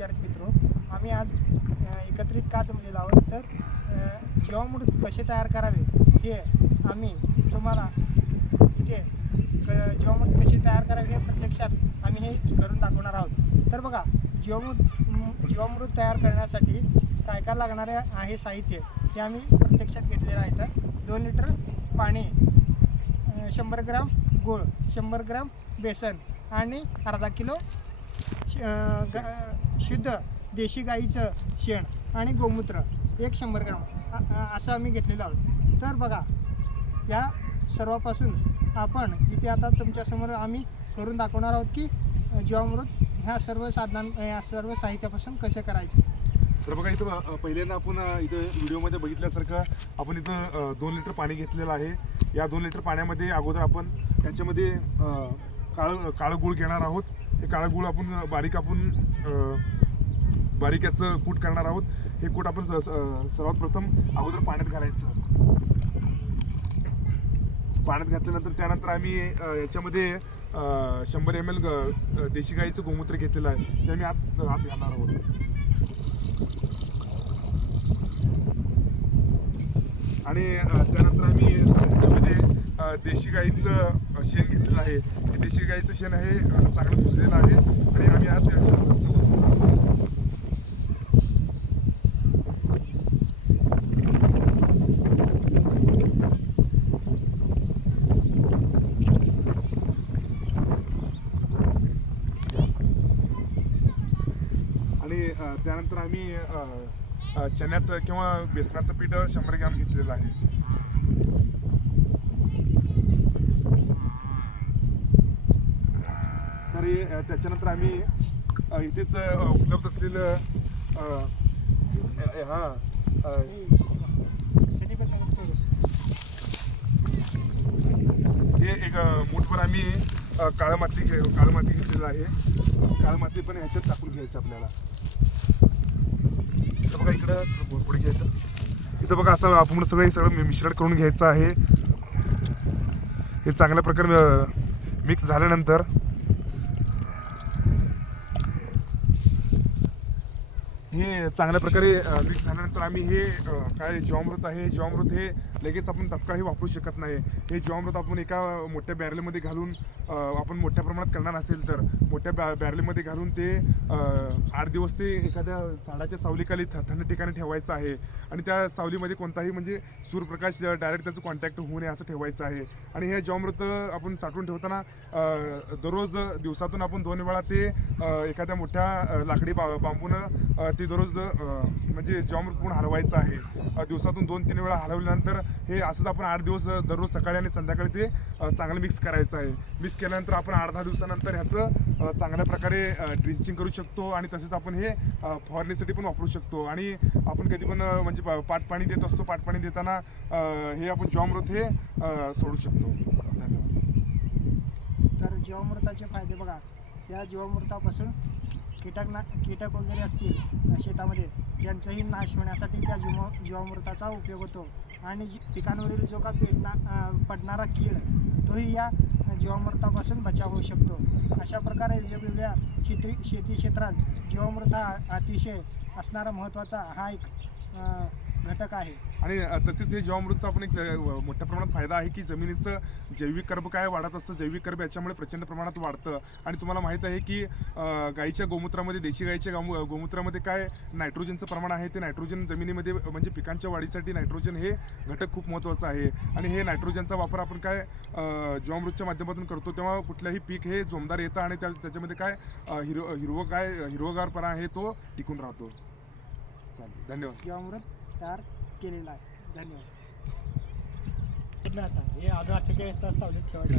विद्यार्थी मित्रो, आम्ही आज एकत्रित का जमलेलो आहोत तर जीवामृत कसे तयार करावे हे आम्ही तुम्हाला इथे जीवामृत कसे तयार करावे हे प्रत्यक्षात आम्ही हे करून दाखवणार आहोत। तर बघा, जीवामृत तयार करण्यासाठी काय काय लागणारे आहे साहित्य ते आम्ही प्रत्यक्षात घेतलेलं आहे। तर 2 लिटर पाणी, 100 ग्राम गूळ, 100 ग्राम बेसन आणि अर्धा किलो शुद्ध देशी गाईचं शेण आणि गोमूत्र 100 ग्राम असं आम्ही घेतलेलं आहोत। तर बघा, या सर्वापासून आपण इथे आता तुमच्यासमोर आम्ही करून दाखवणार आहोत की जीवामृत ह्या सर्व साहित्यापासून कसे करायचे। तर बघा, इथं पहिल्यांदा आपण इथं व्हिडिओमध्ये बघितल्यासारखं आपण इथं 2 लिटर पाणी घेतलेलं आहे। या 2 लिटर पाण्यामध्ये अगोदर आपण त्याच्यामध्ये काळं गूळ घेणार आहोत। हे काळं गूळ आपण बारीक याचं कूट करणार आहोत। हे कूट आपण सर्वात प्रथम अगोदर पाण्यात घालायचं। पाण्यात घातल्यानंतर त्यानंतर आम्ही याच्यामध्ये 100 ml देशी गाईचं गोमूत्र घेतलेलं आहे, ते आम्ही आत घालणार आहोत। आणि त्यानंतर आम्ही त्याच्यामध्ये देशी गाईचं शेण घेतलेलं आहे। हे देशी गाईचं शेण आहे चांगलं कुजलेलं आहे आणि आम्ही आज त्यानंतर आम्ही चण्याचं किंवा बेसनाचं पीठ 100 ग्रॅम घेतलेलं आहे। तर त्याच्यानंतर आम्ही इथेच उपलब्ध असलेलं हे एक मूठभर आम्ही काळं माती घेतलेलं आहे। काळं माती पण ह्याच्यात टाकून घ्यायचं आपल्याला। बघा, इकडं पुढे घ्यायचं। इथं बघा, असं आपण सगळं मिश्रण करून घ्यायचं आहे। हे चांगल्या प्रकारे मिक्स झाल्यानंतर आम्ही हे काय जीवामृत आहे, जीवामृत हे लगेच आपण तत्काळही वापरू शकत नाही। हे जीवामृत आपण एका मोठ्या बॅरलमध्ये घालून आपण मोठ्या प्रमाणात करणार असेल तर मोठ्या बॅरलमध्ये घालून ते 8 दिवस ते एखाद्या झाडाच्या सावलीखाली थंड ठिकाणी ठेवायचं आहे। आणि त्या सावलीमध्ये कोणताही म्हणजे सूर्यप्रकाश डायरेक्ट त्याचं कॉन्टॅक्ट होऊ नये असं ठेवायचं आहे। आणि हे जीवामृत आपण साठवून ठेवताना दररोज दिवसातून आपण 2 वेळा ते एखाद्या मोठ्या लाकडी बांबून ते दररोज म्हणजे जीवामृत पूर्ण हलवायचं आहे। दिवसातून 2-3 वेळा हलवल्यानंतर हे असंच आपण 8 दिवस दररोज सकाळी आणि संध्याकाळी ते चांगलं मिक्स करायचं आहे। मिक्स केल्यानंतर आपण 8-10 दिवसानंतर ह्याचं चांगल्या प्रकारे ड्रिंचिंग करू शकतो आणि तसेच आपण हे फवारणीसाठी पण वापरू शकतो। आणि आपण कधी पण म्हणजे पाटपाणी देत असतो, पाटपाणी देताना हे आपण जीवामृत हे सोडू शकतो। तर जीवामृताचे फायदे बघा, या जीवामृतापासून कीटक वगैरे असतील शेतामध्ये त्यांचाही नाश होण्यासाठी त्या जीवामृताचा उपयोग होतो। आणि पिकांवरील जो का पडणारा कीड तोही या जीवामृतापासून बचाव होऊ शकतो। अशा प्रकारे वेगवेगळ्या शेती क्षेत्रात जीवामृत हा अतिशय असणारा महत्त्वाचा हा एक घटक आहे। आणि तसेच हे जीवामृतचा आपण एक मोठ्या प्रमाणात फायदा आहे की जमिनीचं जैविक कर्ब काय वाढत असतं। जैविक कर्ब याच्यामुळे प्रचंड प्रमाणात वाढतं। आणि तुम्हाला माहीत आहे की गाईच्या गोमूत्रामध्ये, देशी गाईच्या गोमूत्रामध्ये काय नायट्रोजनचं प्रमाण आहे। ते नायट्रोजन जमिनीमध्ये म्हणजे पिकांच्या वाढीसाठी नायट्रोजन हे घटक खूप महत्त्वाचं आहे। आणि हे नायट्रोजनचा वापर आपण काय जीवामृतच्या माध्यमातून करतो तेव्हा कुठल्याही पीक हे जोमदार येतं आणि त्याच्यामध्ये काय हिरवगारपणा आहे तो टिकून राहतो। चालेल, धन्यवाद। जीवामृत तयार केलेला आहे। धन्यवाद। हे 48 तास सावलीत ठेवायचं.